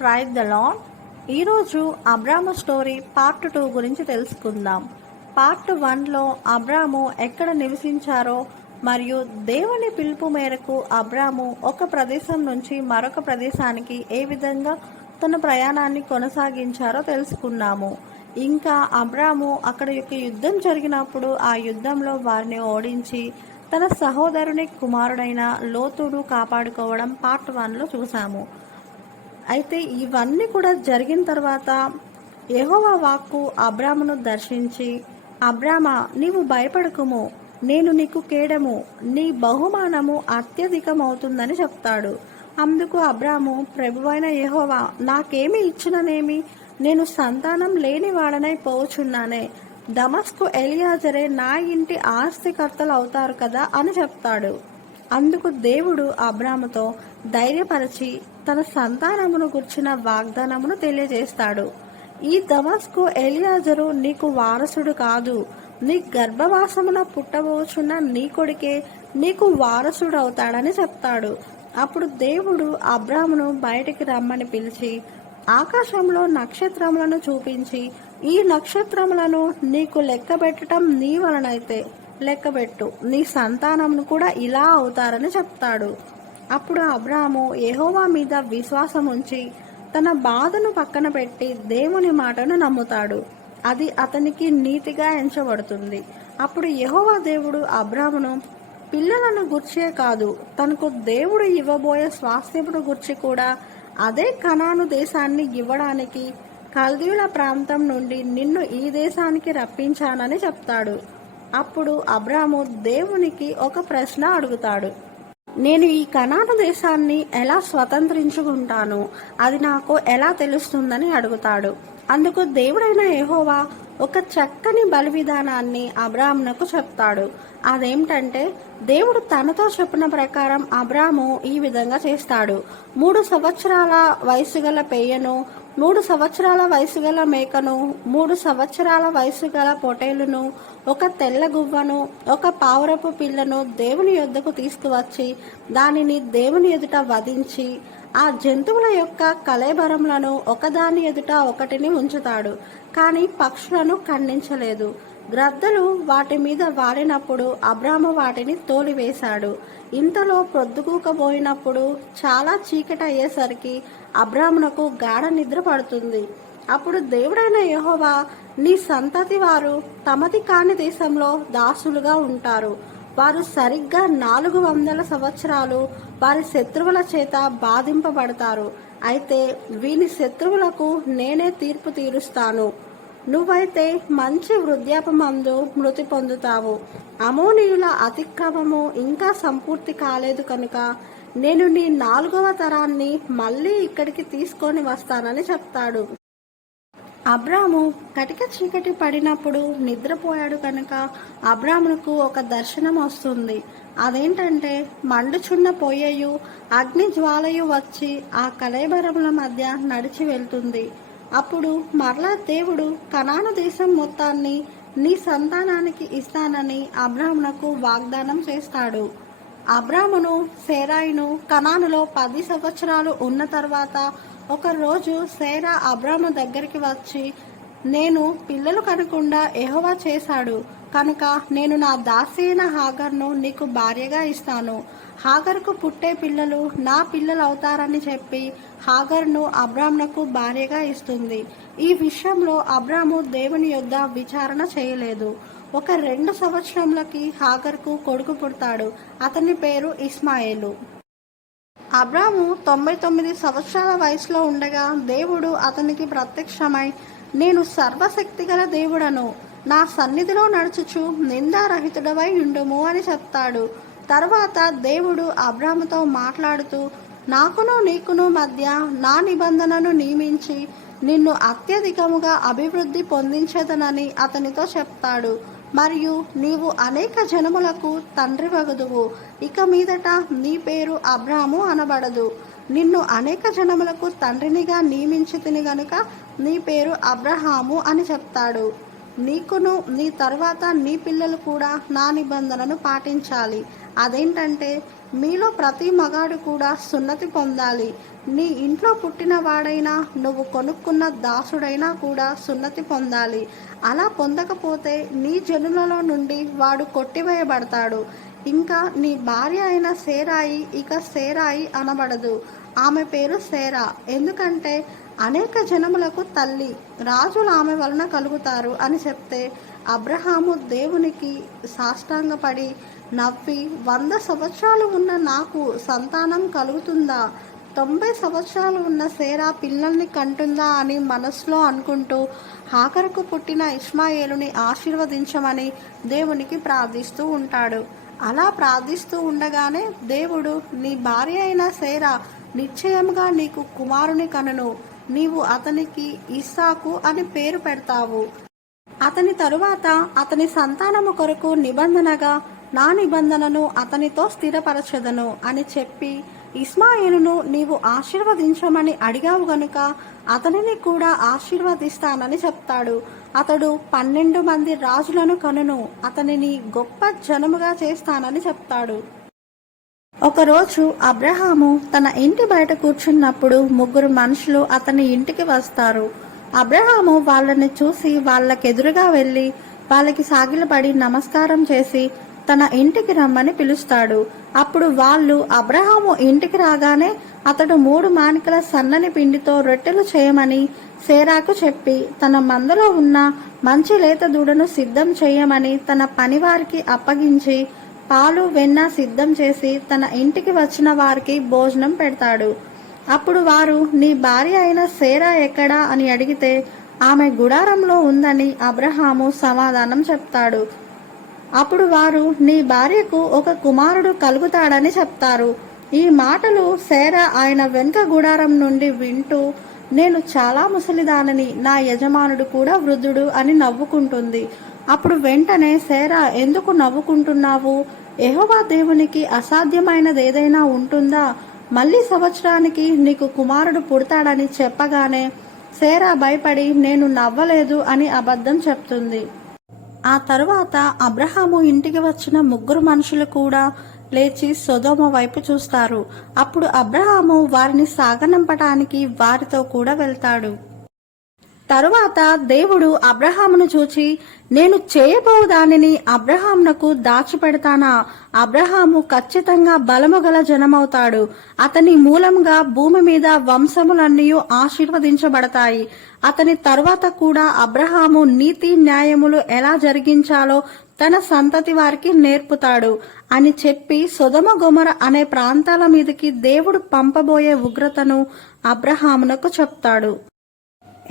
Praise the lawn ఈరోజు అబ్రాము story part two గురించి తెలుసుకుందాం. పార్ట్ వన్లో అబ్రాము ఎక్కడ నివసించారో మరియు దేవుని పిలుపు మేరకు అబ్రాము ఒక ప్రదేశం నుంచి మరొక ప్రదేశానికి ఏ విధంగా తన ప్రయాణాన్ని కొనసాగించారో తెలుసుకున్నాము. ఇంకా అబ్రాము అక్కడ యొక్క యుద్ధం జరిగినప్పుడు ఆ యుద్ధంలో వారిని ఓడించి తన సహోదరుని కుమారుడైన లోతుడు కాపాడుకోవడం పార్ట్ వన్లో చూసాము. అయితే ఇవన్నీ కూడా జరిగిన తర్వాత యహోవా వాక్కు అబ్రామును దర్శించి అబ్రామా నీవు భయపడకుము. నేను నీకు కేడము. నీ బహుమానము అత్యధికమవుతుందని చెప్తాడు. అందుకు అబ్రాము ప్రభువైన యహోవా నాకేమి ఇచ్చిననేమి? నేను సంతానం లేని వాడనై దమస్కు ఎలియాజరే నా ఇంటి ఆస్తికర్తలు అవుతారు కదా అని చెప్తాడు. అందుకు దేవుడు అబ్రాముతో ధైర్యపరచి తన సంతానమును గుర్చిన వాగ్దానమును తెలియజేస్తాడు. ఈ దమస్కు ఎలియాజరు నీకు వారసుడు కాదు. నీ గర్భవాసమున పుట్టబోచున్న నీ కొడుకే నీకు వారసుడు అవుతాడని చెప్తాడు. అప్పుడు దేవుడు అబ్రామును బయటికి రమ్మని పిలిచి ఆకాశంలో నక్షత్రములను చూపించి ఈ నక్షత్రములను నీకు లెక్కబెట్టడం నీ వలనైతే. లెక్కబెట్టు నీ సంతానమును కూడా ఇలా అవుతారని చెప్తాడు. అప్పుడు అబ్రాము ఎహోవా మీద విశ్వాసం ఉంచి తన బాధను పక్కన పెట్టి దేవుని మాటను నమ్ముతాడు. అది అతనికి నీతిగా ఎంచబడుతుంది. అప్పుడు యహోవా దేవుడు అబ్రామును పిల్లలను గుర్చే కాదు తనకు దేవుడు ఇవ్వబోయే స్వాస్థ్యమును గుర్చి కూడా అదే కణాను దేశాన్ని ఇవ్వడానికి కల్దీవుల ప్రాంతం నుండి నిన్ను ఈ దేశానికి రప్పించానని చెప్తాడు. అప్పుడు అబ్రాము దేవునికి ఒక ప్రశ్న అడుగుతాడు. నేను ఈ కనాను దేశాన్ని ఎలా స్వతంత్రించుకుంటాను? అది నాకు ఎలా తెలుస్తుందని అడుగుతాడు. అందుకు దేవుడైన ఏహోవా ఒక చక్కని బలి విధానాన్ని అబ్రామునకు చెప్తాడు. అదేమిటంటే దేవుడు తనతో చెప్పిన ప్రకారం అబ్రాము ఈ విధంగా చేస్తాడు. మూడు సంవత్సరాల వయసు గల పెయ్యను మూడు సంవత్సరాల వయసు గల మేకను మూడు సంవత్సరాల వయసు గల పొటేలును ఒక తెల్ల గువ్వను ఒక పావురపు పిల్లను దేవుని యొద్దకు తీసుకువచ్చి దానిని దేవుని ఎదుట వధించి ఆ జంతువుల యొక్క కలేబరములను ఒకదాని ఎదుట ఒకటిని ఉంచుతాడు. కానీ పక్షులను ఖండించలేదు. గ్రద్దలు వాటి మీద వాడినప్పుడు అబ్రాము వాటిని తోలివేశాడు. ఇంతలో ప్రొద్దుకూకపోయినప్పుడు చాలా చీకటి అయ్యేసరికి అబ్రామునకు గాఢ నిద్ర పడుతుంది. అప్పుడు దేవుడైన యహోవా నీ సంతతి వారు తమది కాని దేశంలో దాసులుగా ఉంటారు. వారు సరిగ్గా నాలుగు వందల సంవత్సరాలు వారి శత్రువుల చేత బాధింపబడతారు. అయితే వీని శత్రువులకు నేనే తీర్పు తీరుస్తాను. నువ్వైతే మంచి వృద్ధాపమందు మృతి పొందుతావు. అమోనీయుల అతిక్రమము ఇంకా సంపూర్తి కాలేదు కనుక నేను నీ నాలుగవ తరాన్ని మళ్ళీ ఇక్కడికి తీసుకొని వస్తానని చెప్తాడు. అబ్రాము కటిక చీకటి పడినప్పుడు నిద్రపోయాడు కనుక అబ్రామునకు ఒక దర్శనం వస్తుంది. అదేంటంటే మండుచున్న పొయ్యయు అగ్ని జ్వాలయు వచ్చి ఆ కలేబరముల మధ్య నడిచి వెళ్తుంది. అప్పుడు మరలా దేవుడు కనాను దేశం మొత్తాన్ని నీ సంతానానికి ఇస్తానని అబ్రాహ్మణకు వాగ్దానం చేస్తాడు. అబ్రామును సేరాయిను కనానులో పది సంవత్సరాలు ఉన్న తర్వాత ఒకరోజు సేరా అబ్రాము దగ్గరికి వచ్చి నేను పిల్లలు కనకుండా ఎహోవా చేశాడు. కనుక నేను నా దాసి అయిన హాగర్ను నీకు భార్యగా ఇస్తాను. హాగర్కు పుట్టే పిల్లలు నా పిల్లలు అవుతారని చెప్పి హాగర్ను అబ్రామ్నకు భార్యగా ఇస్తుంది. ఈ విషయంలో అబ్రాము దేవుని యొద్ద విచారణ చేయలేదు. ఒక రెండు సంవత్సరములకి హాగర్కు కొడుకు పుడతాడు. అతని పేరు ఇస్మాయిలు. అబ్రాము తొంభై తొమ్మిది సంవత్సరాల వయసులో ఉండగా దేవుడు అతనికి ప్రత్యక్షమై నేను సర్వశక్తిగల దేవుడను. నా సన్నిధిలో నడుచుచు నిందారహితుడవై ఉండుము అని చెప్తాడు. తర్వాత దేవుడు అబ్రాముతో మాట్లాడుతూ నాకును నీకును మధ్య నా నిబంధనను నియమించి నిన్ను అత్యధికముగా అభివృద్ధి పొందించదనని అతనితో చెప్తాడు. మరియు నీవు అనేక జనములకు తండ్రి వగదువు. ఇక మీదట నీ పేరు అబ్రాము అనబడదు. నిన్ను అనేక జనములకు తండ్రినిగా నియమించి తిని గనుక నీ పేరు అబ్రహాము అని చెప్తాడు. నీకును నీ తర్వాత నీ పిల్లలు కూడా నా నిబంధనను పాటించాలి. అదేంటంటే మీలో ప్రతి మగాడు కూడా సున్నతి పొందాలి. నీ ఇంట్లో పుట్టిన వాడైనా నువ్వు కొనుక్కున్న దాసుడైనా కూడా సున్నతి పొందాలి. అలా పొందకపోతే నీ జనులలో నుండి వాడు కొట్టివేయబడతాడు. ఇంకా నీ భార్య అయిన సేరాయి ఇక సేరాయి అనబడదు. ఆమె పేరు సేరా. ఎందుకంటే అనేక జనములకు తల్లి రాజులు ఆమె వలన కలుగుతారు అని చెప్తే అబ్రహాము దేవునికి సాష్టాంగపడి నవ్వి వంద సంవత్సరాలు ఉన్న నాకు సంతానం కలుగుతుందా? తొంభై సంవత్సరాలు ఉన్న సేరా పిల్లల్ని కంటుందా అని మనసులో అనుకుంటూ ఆఖరుకు పుట్టిన ఇస్మాయేలుని ఆశీర్వదించమని దేవునికి ప్రార్థిస్తూ ఉంటాడు. అలా ప్రార్థిస్తూ ఉండగానే దేవుడు నీ భార్య అయిన సేరా నిశ్చయంగా నీకు కుమారుని కనును. నీవు అతనికి ఇస్సాకు అని పేరు పెడతావు. అతని తరువాత అతని సంతానము కొరకు నిబంధనగా నా నిబంధనను అతనితో స్థిరపరచదను అని చెప్పి ఇస్మాయిలును నీవు ఆశీర్వదించమని అడిగావు గనుక అతనిని కూడా ఆశీర్వదిస్తానని చెప్తాడు. అతడు పన్నెండు మంది రాజులను కనును. అతనిని గొప్ప జనముగా చేస్తానని చెప్తాడు. ఒకరోజు అబ్రహాము తన ఇంటి బయట కూర్చున్నప్పుడు ముగ్గురు మనుషులు అతని ఇంటికి వస్తారు. అబ్రహాము వాళ్ళని చూసి వాళ్ళకెదురుగా వెళ్ళి వాళ్ళకి సాగిలపడి నమస్కారం చేసి తన ఇంటికి రమ్మని పిలుస్తాడు. అప్పుడు వాళ్ళు అబ్రహాము ఇంటికి రాగానే అతడు మూడు మానికల సన్నని పిండితో రొట్టెలు చేయమని సేరాకు చెప్పి తన మందలో ఉన్న మంచి లేత దూడను సిద్ధం చేయమని తన పనివారికి అప్పగించి పాలు వెన్న సిద్ధం చేసి తన ఇంటికి వచ్చిన వారికి భోజనం పెడతాడు. అప్పుడు వారు నీ భార్య అయిన సేరా ఎక్కడా? అని అడిగితే ఆమె గుడారంలో ఉందని అబ్రహాము సమాధానం చెప్తాడు. అప్పుడు వారు నీ భార్యకు ఒక కుమారుడు కలుగుతాడని చెప్తారు. ఈ మాటలు సేరా ఆయన వెనుక గుడారం నుండి వింటూ నేను చాలా ముసలిదానని నా యజమానుడు కూడా వృద్ధుడు అని నవ్వుకుంటుంది. అప్పుడు వెంటనే సేరా ఎందుకు నవ్వుకుంటున్నావు? ఎహోవా దేవునికి అసాధ్యమైనది ఏదైనా ఉంటుందా? మళ్ళీ సంవత్సరానికి నీకు కుమారుడు పుడతాడని చెప్పగానే సేరా భయపడి నేను నవ్వలేదు అని అబద్ధం చెప్తుంది. ఆ తరువాత అబ్రహాము ఇంటికి వచ్చిన ముగ్గురు మనుషులు కూడా లేచి సొదోమ వైపు చూస్తారు. అప్పుడు అబ్రహాము వారిని సాగనంపటానికి వారితో కూడా వెళ్తాడు. తరువాత దేవుడు అబ్రహామును చూచి నేను చేయబో దానిని అబ్రహామునకు దాచిపెడతానా? అబ్రహాము ఖచ్చితంగా బలము గల జనమవుతాడు. అతని మూలంగా భూమి మీద వంశములన్నీ ఆశీర్వదించబడతాయి. అతని తరువాత కూడా అబ్రహాము నీతి న్యాయములు ఎలా జరిగించాలో తన సంతతి వారికి నేర్పుతాడు అని చెప్పి సుధమ గుమర అనే ప్రాంతాల మీదకి దేవుడు పంపబోయే ఉగ్రతను అబ్రహామునకు చెప్తాడు.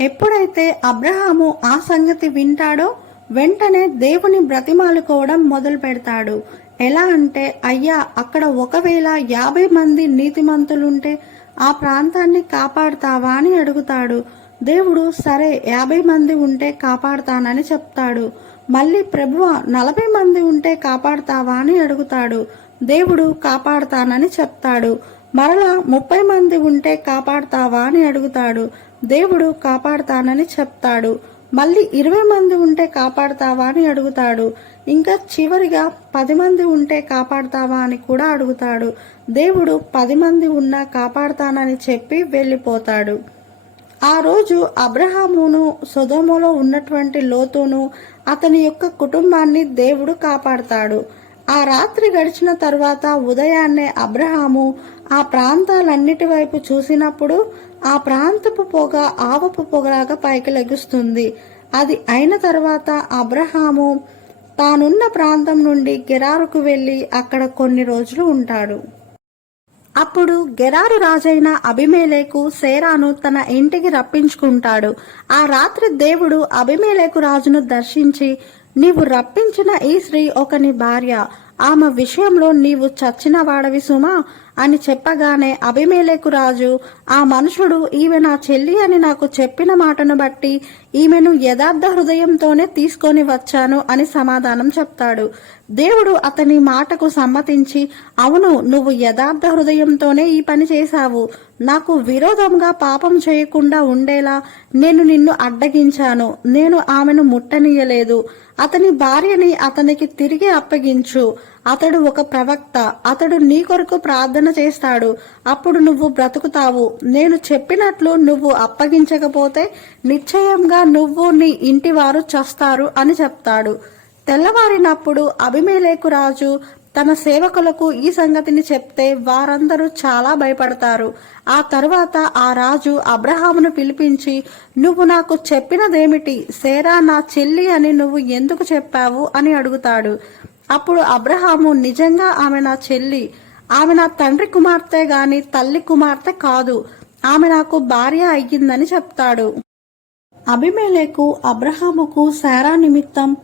ఎప్పుడైతే అబ్రహాము ఆ సంగతి వింటాడో వెంటనే దేవుని బ్రతిమాలుకోవడం మొదలు పెడతాడు. ఎలా అంటే అయ్యా అక్కడ ఒకవేళ యాభై మంది నీతిమంతులుంటే ఆ ప్రాంతాన్ని కాపాడుతావా అని అడుగుతాడు. దేవుడు సరే యాభై మంది ఉంటే కాపాడుతానని చెప్తాడు. మళ్ళీ ప్రభువ నలభై మంది ఉంటే కాపాడుతావా అని అడుగుతాడు. దేవుడు కాపాడుతానని చెప్తాడు. మరలా ముప్పై మంది ఉంటే కాపాడుతావా అని అడుగుతాడు. దేవుడు కాపాడుతానని చెప్తాడు. మళ్ళీ ఇరవై మంది ఉంటే కాపాడుతావా అని అడుగుతాడు. ఇంకా చివరిగా పది మంది ఉంటే కాపాడుతావా అని కూడా అడుగుతాడు. దేవుడు పది మంది ఉన్నా కాపాడుతానని చెప్పి వెళ్ళిపోతాడు. ఆ రోజు అబ్రహామును సొదోములో ఉన్నటువంటి లోతును అతని యొక్క కుటుంబాన్ని దేవుడు కాపాడతాడు. ఆ రాత్రి గడిచిన తర్వాత ఉదయాన్నే అబ్రహాము ఆ ప్రాంతాలన్నిటి వైపు చూసినప్పుడు ఆ ప్రాంతపు పొగ ఆవపు పొగలాగా పైకి లెగుస్తుంది. అది అయిన తర్వాత అబ్రహాము తానున్న ప్రాంతం నుండి గెరారుకు వెళ్ళి అక్కడ కొన్ని రోజులు ఉంటాడు. అప్పుడు గెరారు రాజైన అభిమేలేకు సేరాను తన ఇంటికి రప్పించుకుంటాడు. ఆ రాత్రి దేవుడు అభిమేలేకు రాజును దర్శించి నీవు రప్పించిన ఈ స్త్రీ ఒకని భార్య. ఆమె విషయంలో నీవు చచ్చిన వాడవి సుమా అని చెప్పగానే అభిమేలేకు రాజు ఆ మనుషుడు ఈమె నా చెల్లి అని నాకు చెప్పిన మాటను బట్టి ఈమెను యథార్థ హృదయంతోనే తీసుకొని వచ్చాను అని సమాధానం చెప్తాడు. దేవుడు అతని మాటకు సమ్మతించి అవును నువ్వు యథార్థ హృదయంతోనే ఈ పని చేశావు. నాకు విరోధంగా పాపం చేయకుండా ఉండేలా నేను నిన్ను అడ్డగించాను. నేను ఆమెను ముట్టనీయలేదు. అతని భార్యని అతనికి తిరిగి అప్పగించు. అతడు ఒక ప్రవక్త. అతడు నీ కొరకు ప్రార్థన చేస్తాడు. అప్పుడు నువ్వు బ్రతుకుతావు. నేను చెప్పినట్లు నువ్వు అప్పగించకపోతే నిశ్చయంగా నువ్వు నీ ఇంటి వారు చస్తారు అని చెప్తాడు. తెల్లవారినప్పుడు అభిమేలేకు రాజు తన సేవకులకు ఈ సంగతిని చెప్తే వారందరూ చాలా భయపడతారు. ఆ తరువాత ఆ రాజు అబ్రహామును పిలిపించి నువ్వు నాకు చెప్పినదేమిటి? సేరా నా చెల్లి అని నువ్వు ఎందుకు చెప్పావు? అని అడుగుతాడు. అప్పుడు అబ్రహాము నిజంగా ఆమె నా చెల్లి. ఆమె నా తండ్రి కుమార్తె గాని తల్లి కుమార్తె కాదు. ఆమె నాకు భార్య అయ్యిందని చెప్తాడు. అభిమేలేకు అబ్రహాముకు శారా నిమిత్తం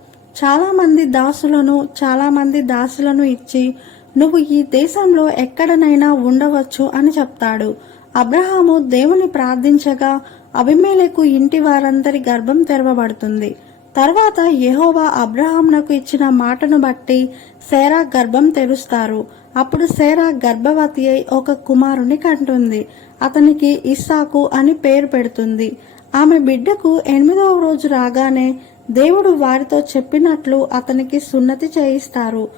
చాలామంది దాసులను చాలామంది దాసులను ఇచ్చి నువ్వు ఈ దేశంలో ఎక్కడనైనా ఉండవచ్చు అని చెప్తాడు. అబ్రహాము దేవుని ప్రార్థించగా అభిమేలకు ఇంటి వారందరి గర్భం తెరవబడుతుంది. తర్వాత యెహోవా అబ్రహాంనకు ఇచ్చిన మాటను బట్టి సేరా గర్భం తెరుస్తారు. అప్పుడు సేరా గర్భవతి అయి ఒక కుమారుని కంటుంది. అతనికి ఇస్సాకు అని పేరు పెడుతుంది. ఆమె బిడ్డకు ఎనిమిదవ రోజు రాగానే దేవుడు వారితో చెప్పినట్లు అతనికి సున్నతి చేయిస్తారు.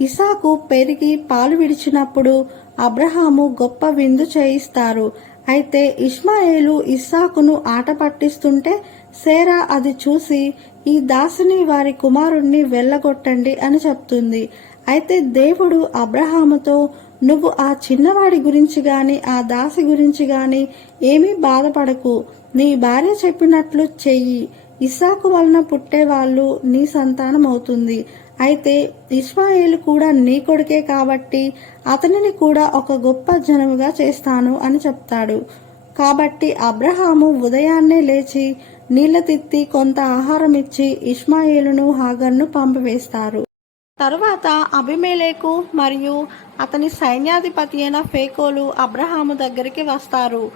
ఇసాకు పెరిగి పాలు విడిచినప్పుడు అబ్రహాము గొప్ప విందు చేయిస్తారు. అయితే ఇష్మాయేలు ఇస్సాకును ఆట పట్టిస్తుంటే సేరా అది చూసి ఈ దాసుని వారి కుమారుణ్ణి వెళ్ళగొట్టండి అని చెప్తుంది. అయితే దేవుడు అబ్రహాముతో నువ్వు ఆ చిన్నవాడి గురించి గాని ఆ దాసి గురించి గాని ఏమీ బాధపడకు. నీ భార్య చెప్పినట్లు చెయ్యి. ఇసాకు వలన పుట్టేవాళ్ళు నీ సంతానం అవుతుంది. అయితే ఇస్మాయేలు కూడా నీ కొడుకే కాబట్టి అతనిని కూడా ఒక గొప్ప జనముగా చేస్తాను అని చెప్తాడు. కాబట్టి అబ్రహాము ఉదయాన్నే లేచి నీళ్ళ తిత్తి కొంత ఆహారం ఇచ్చి ఇస్మాయిలును హాగర్ను పంపివేస్తారు. తరువాత అభిమేలేకు మరియు అతని సైన్యాధిపతి అయిన ఫేకోలు అబ్రహాము దగ్గరికి వస్తారు.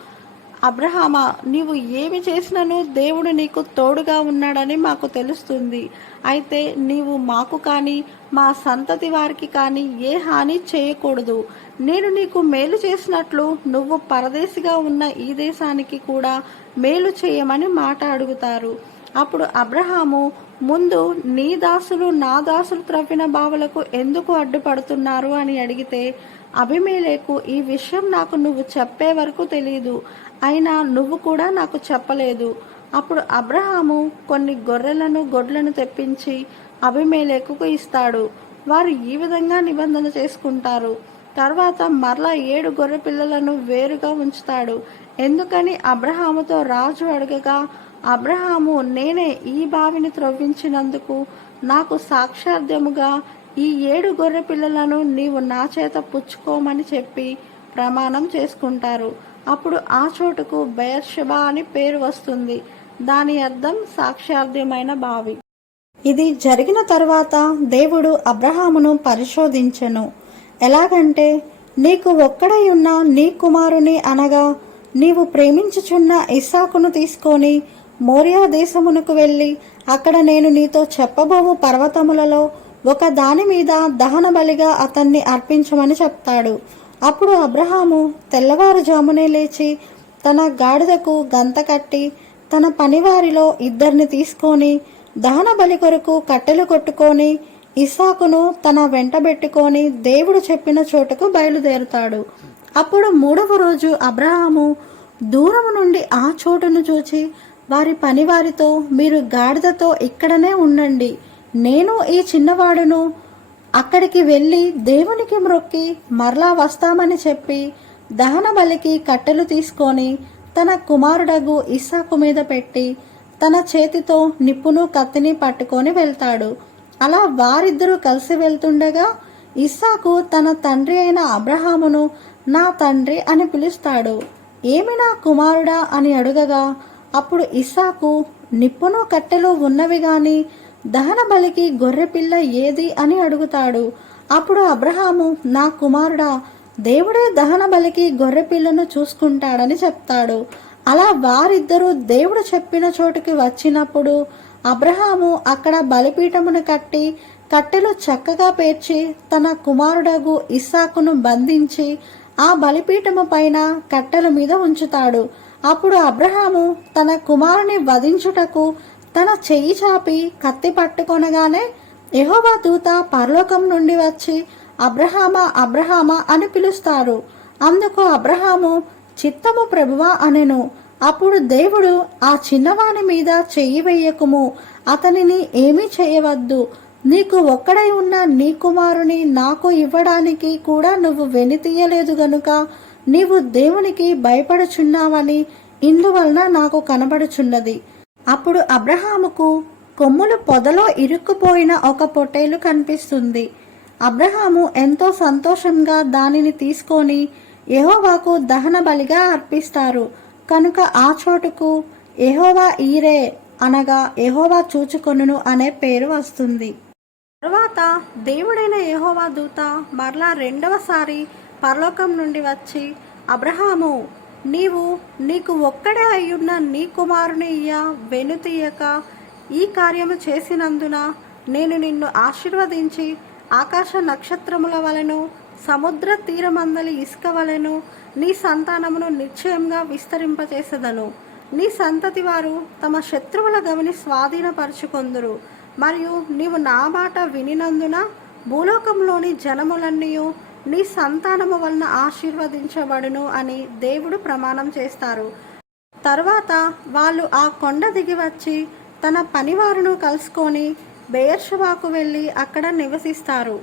అబ్రహామా నీవు ఏమి చేసినను దేవుడు నీకు తోడుగా ఉన్నాడని మాకు తెలుస్తుంది. అయితే నీవు మాకు కానీ మా సంతతి వారికి కానీ ఏ హాని చేయకూడదు. నేను నీకు మేలు చేసినట్లు నువ్వు పరదేశిగా ఉన్న ఈ దేశానికి కూడా మేలు చేయమని మాట అడుగుతారు. అప్పుడు అబ్రహాము ముందు నీ దాసులు నా దాసులు త్రవ్విన బావులకు ఎందుకు అడ్డుపడుతున్నారు అని అడిగితే అభిమేలేకు ఈ విషయం నాకు నువ్వు చెప్పే వరకు తెలియదు అయినా నువ్వు కూడా నాకు చెప్పలేదు. అప్పుడు అబ్రహాము కొన్ని గొర్రెలను గొడ్లను తెప్పించి అభిమేలేకుకు ఇస్తాడు. వారు ఈ విధంగా నిబంధన చేసుకుంటారు. తర్వాత మరలా ఏడు గొర్రె పిల్లలను వేరుగా ఉంచుతాడు. ఎందుకని అబ్రహాముతో రాజు అడగగా అబ్రహాము నేనే ఈ బావిని త్రవ్వించినందుకు నాకు సాక్షార్థముగా ఈ ఏడు గొర్రె పిల్లలను నీవు నా చేత పుచ్చుకోమని చెప్పి ప్రమాణం చేసుకుంటారు. అప్పుడు ఆ చోటుకు బెయర్షబా అని పేరు వస్తుంది. దాని అర్థం సాక్షార్థ్యమైన బావి. ఇది జరిగిన తర్వాత దేవుడు అబ్రహామును పరిశోధించెను. ఎలాగంటే నీకు ఒక్కడై ఉన్న నీ కుమారుని అనగా నీవు ప్రేమించుచున్న ఇస్సాకును తీసుకొని మోరియా దేశమునకు వెళ్ళి అక్కడ నేను నీతో చెప్పబోవు పర్వతములలో ఒక దాని మీద దహన బలిగా అతన్ని అర్పించమని చెప్తాడు. అప్పుడు అబ్రహాము తెల్లవారుజామునే లేచి తన గాడిదకు గంత కట్టి తన పనివారిలో ఇద్దరిని తీసుకొని దహన బలి కొరకు కట్టెలు కొట్టుకొని ఇసాకును తన వెంటబెట్టుకొని దేవుడు చెప్పిన చోటుకు బయలుదేరుతాడు. అప్పుడు మూడవ రోజు అబ్రహాము దూరం నుండి ఆ చోటును చూచి వారి పనివారితో మీరు గాడిదతో ఇక్కడనే ఉండండి. నేను ఈ చిన్నవాడును అక్కడికి వెళ్ళి దేవునికి మ్రొక్కి మరలా వస్తామని చెప్పి దహన బలికి కట్టెలు తీసుకొని తన కుమారుడగు ఇస్సాకు మీద పెట్టి తన చేతితో నిప్పును కత్తిని పట్టుకొని వెళ్తాడు. అలా వారిద్దరూ కలిసి వెళ్తుండగా ఇస్సాకు తన తండ్రి అయిన అబ్రహామును నా తండ్రి అని పిలుస్తాడు. ఏమి నా కుమారుడా అని అడుగగా అప్పుడు ఇస్సాకు నిప్పును కట్టెలు ఉన్నవి గాని దహన బలికి గొర్రెపిల్ల ఏది అని అడుగుతాడు. అప్పుడు అబ్రహాము నా కుమారుడా దేవుడే దహన బలికి గొర్రెపిల్లను చూసుకుంటాడని చెప్తాడు. అలా వారిద్దరూ దేవుడు చెప్పిన చోటుకి వచ్చినప్పుడు అబ్రహాము అక్కడ బలిపీఠమును కట్టి కట్టెలు చక్కగా పేర్చి తన కుమారుడగు ఇస్సాకును బంధించి ఆ బలిపీఠము పైన కట్టెల మీద ఉంచుతాడు. అప్పుడు అబ్రహాము తన కుమారుని వధించుటకు తన చెయ్యి చాపి కత్తి పట్టుకొనగానే యెహోవా దూత పరలోకం నుండి వచ్చి అబ్రహామా అబ్రహామా అని పిలుస్తారు అందుకు అబ్రహాము చిత్తము ప్రభువా అనెను. అప్పుడు దేవుడు ఆ చిన్నవాని మీద చెయ్యి వెయ్యకుము అతనిని ఏమీ చేయవద్దు. నీకు ఒక్కడై ఉన్న నీ కుమారుని నాకు ఇవ్వడానికి కూడా నువ్వు వెనుతీయలేదు గనుక నీవు దేవునికి భయపడుచున్నావని ఇందువలన నాకు కనబడుచున్నది. అప్పుడు అబ్రహాముకు కొమ్ములు పొదలో ఇరుక్కుపోయిన ఒక పొట్టేలు కనిపిస్తుంది. అబ్రహాము ఎంతో సంతోషంగా దానిని తీసుకొని ఎహోవాకు దహన బలిగా అర్పిస్తారు. కనుక ఆ చోటుకు ఎహోవా ఈరే అనగా ఎహోవా చూచుకొనును అనే పేరు వస్తుంది. తరువాత దేవుడైన ఎహోవా దూత మరలా రెండవసారి పరలోకం నుండి వచ్చి అబ్రహాము నీవు నీకు ఒక్కడే అయ్యున్న నీ కుమారుని ఇయ్య వెనుతీయక ఈ కార్యము చేసినందున నేను నిన్ను ఆశీర్వదించి ఆకాశ నక్షత్రముల వలెను సముద్ర తీరమందలి ఇసుక వలెను నీ సంతానమును నిశ్చయంగా విస్తరింపచేసెదను నీ సంతతి వారు తమ శత్రువుల గవిని స్వాధీనపరుచుకొందురు. మరియు నీవు నా మాట వినినందున భూలోకంలోని జనములన్నీ నీ సంతానము వలన ఆశీర్వదించబడును అని దేవుడు ప్రమాణం చేస్తారు. తర్వాత వాళ్ళు ఆ కొండ దిగి వచ్చి తన పనివారును కలుసుకొని బెయర్షబాకు వెళ్ళి అక్కడ నివసిస్తారు.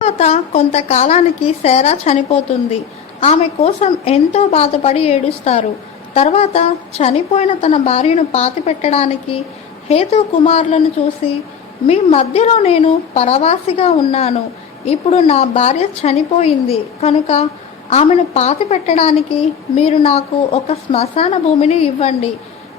తర్వాత కొంతకాలానికి సేరా చనిపోతుంది. ఆమె కోసం ఎంతో బాధపడి ఏడుస్తారు. తర్వాత చనిపోయిన తన భార్యను పాతి పెట్టడానికి హేతు కుమారులను చూసి మీ మధ్యలో నేను పరవాసిగా ఉన్నాను. ఇప్పుడు నా భార్య చనిపోయింది. కనుక ఆమెను పాతి పెట్టడానికి మీరు నాకు ఒక శ్మశాన భూమిని ఇవ్వండి.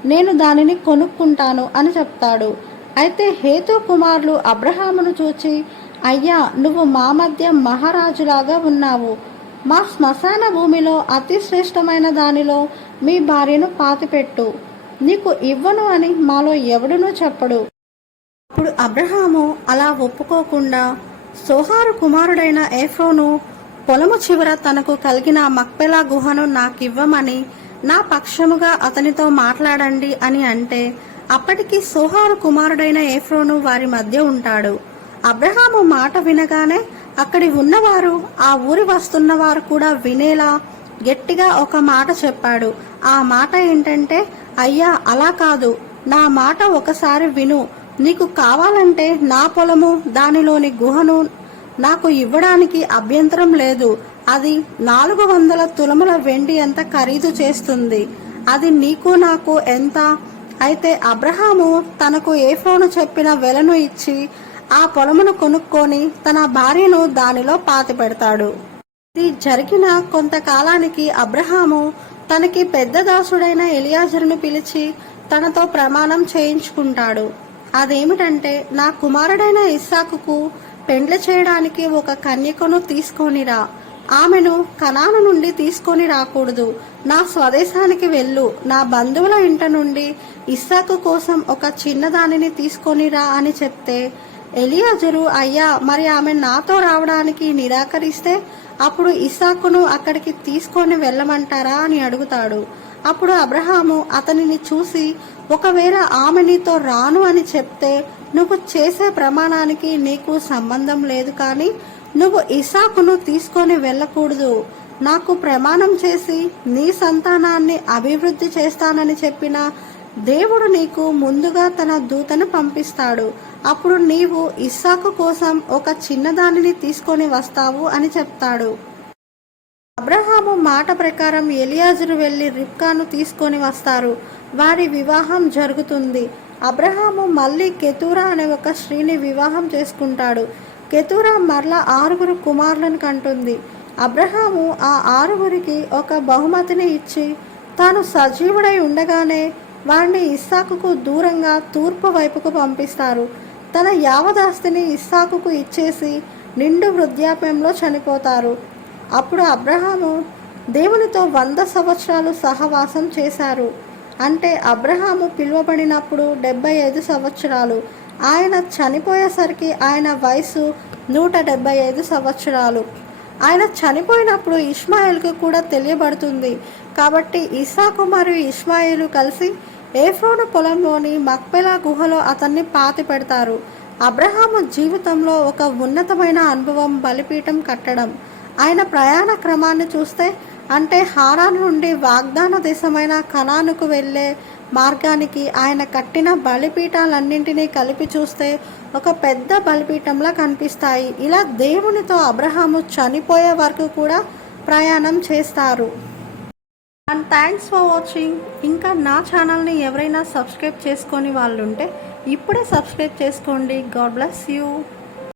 నేను దానిని కొనుక్కుంటాను అని చెప్తాడు. అయితే హేతు కుమారులు అబ్రహామును చూచి అయ్యా నువ్వు మా మధ్య మహారాజులాగా ఉన్నావు. మా శ్మశాన భూమిలో అతి శ్రేష్టమైన దానిలో మీ భార్యను పాతిపెట్టు నీకు ఇవ్వను అని మాలో ఎవడునూ చెప్పడు. అప్పుడు అబ్రహాము అలా ఒప్పుకోకుండా సోహారు కుమారుడైన ఏఫ్రోను పొలము చివర తనకు కలిగిన మక్పెలా గుహను నాకివ్వమని నా పక్షముగా అతనితో మాట్లాడండి అని అంటే అప్పటికి సోహారు కుమారుడైన ఏఫ్రోను వారి మధ్య ఉంటాడు. అబ్రహాము మాట వినగానే అక్కడి ఉన్నవారు ఆ ఊరి వస్తున్నవారు కూడా వినేలా గట్టిగా ఒక మాట చెప్పాడు. ఆ మాట ఏంటంటే అయ్యా అలా కాదు. నా మాట ఒకసారి విను. నీకు కావాలంటే నా పొలము దానిలోని గుహను నాకు ఇవ్వడానికి అభ్యంతరం లేదు. అది నాలుగు వందల తులముల వెండి ఎంత ఖరీదు చేస్తుంది? అది నీకు నాకు ఎంత? అయితే అబ్రహాము తనకు ఏఫ్రోను చెప్పిన వెలను ఇచ్చి ఆ పొలమును కొనుక్కొని తన భార్యను దానిలో పాతి పెడతాడు ఇది జరిగిన కొంతకాలానికి అబ్రహాము తనకి పెద్ద దాసుడైన ఎలియాజరును పిలిచి తనతో ప్రమాణం చేయించుకుంటాడు. అదేమిటంటే నా కుమారుడైన ఇస్సాకుకు పెండ్లి చేయడానికి ఒక కన్యకను తీసుకొనిరా ఆమెను కణాను నుండి తీసుకొని రాకూడదు. నా స్వదేశానికి వెళ్ళు. నా బంధువుల ఇంట నుండి ఇస్సాకు కోసం ఒక చిన్నదానిని తీసుకొనిరా అని చెప్తే ఎలియాజరు అయ్యా మరి ఆమె నాతో రావడానికి నిరాకరిస్తే అప్పుడు ఇస్సాకును అక్కడికి తీసుకొని వెళ్ళమంటారా? అని అడుగుతాడు. అప్పుడు అబ్రహాము అతనిని చూసి ఒకవేళ ఆమె నీతో రాను అని చెప్తే నువ్వు చేసే ప్రమాణానికి నీకు సంబంధం లేదు కానీ నువ్వు ఇసాకును తీసుకొని వెళ్ళకూడదు. నాకు ప్రమాణం చేసి నీ సంతానాన్ని అభివృద్ధి చేస్తానని చెప్పిన దేవుడు నీకు ముందుగా తన దూతను పంపిస్తాడు. అప్పుడు నీవు ఇస్సాకు కోసం ఒక చిన్నదానిని తీసుకొని వస్తావు అని చెప్తాడు. అబ్రహాము మాట ప్రకారం ఎలియాజరు వెళ్ళి రిబ్కాను తీసుకొని వస్తారు. వారి వివాహం జరుగుతుంది. అబ్రహాము మళ్ళీ కెతూరా అనే ఒక స్త్రీని వివాహం చేసుకుంటాడు. కెతూరా మరలా ఆరుగురు కుమారులను కంటుంది. అబ్రహాము ఆ ఆరుగురికి ఒక బహుమతిని ఇచ్చి తాను సజీవుడై ఉండగానే వారిని ఇస్సాకుకు దూరంగా తూర్పు వైపుకు పంపిస్తారు. తన యావదాస్తిని ఇస్సాకుకు ఇచ్చేసి నిండు వృద్ధాప్యంలో చనిపోతారు. అప్పుడు అబ్రహాము దేవునితో వంద సంవత్సరాలు సహవాసం చేశారు. అంటే అబ్రహాము పిలువబడినప్పుడు డెబ్బై ఐదు సంవత్సరాలు. ఆయన చనిపోయేసరికి ఆయన వయసు నూట డెబ్బై ఐదు సంవత్సరాలు. ఆయన చనిపోయినప్పుడు ఇస్మాయిల్కు కూడా తెలియబడుతుంది. కాబట్టి ఇసాకు మరియు ఇస్మాయిలు కలిసి ఏఫ్రోను పొలంలోని మక్పెలా గుహలో అతన్ని పాతి పెడతారు. అబ్రహాము జీవితంలో ఒక ఉన్నతమైన అనుభవం బలిపీఠం కట్టడం. ఆయన ప్రయాణ క్రమాన్ని చూస్తే అంటే హారాన్ నుండి వాగ్దాన దేశమైన కనానుకు వెళ్ళే మార్గానికి ఆయన కట్టిన బలిపీఠాలన్నింటినీ కలిపి చూస్తే ఒక పెద్ద బలిపీఠంలా కనిపిస్తాయి. ఇలా దేవునితో అబ్రహాము చనిపోయే వరకు కూడా ప్రయాణం చేస్తారు. అండ్ థ్యాంక్స్ ఫర్ వాచింగ్ ఇంకా నా ఛానల్ని ఎవరైనా సబ్స్క్రైబ్ చేసుకొని వాళ్ళు ఉంటే ఇప్పుడే సబ్స్క్రైబ్ చేసుకోండి. God bless you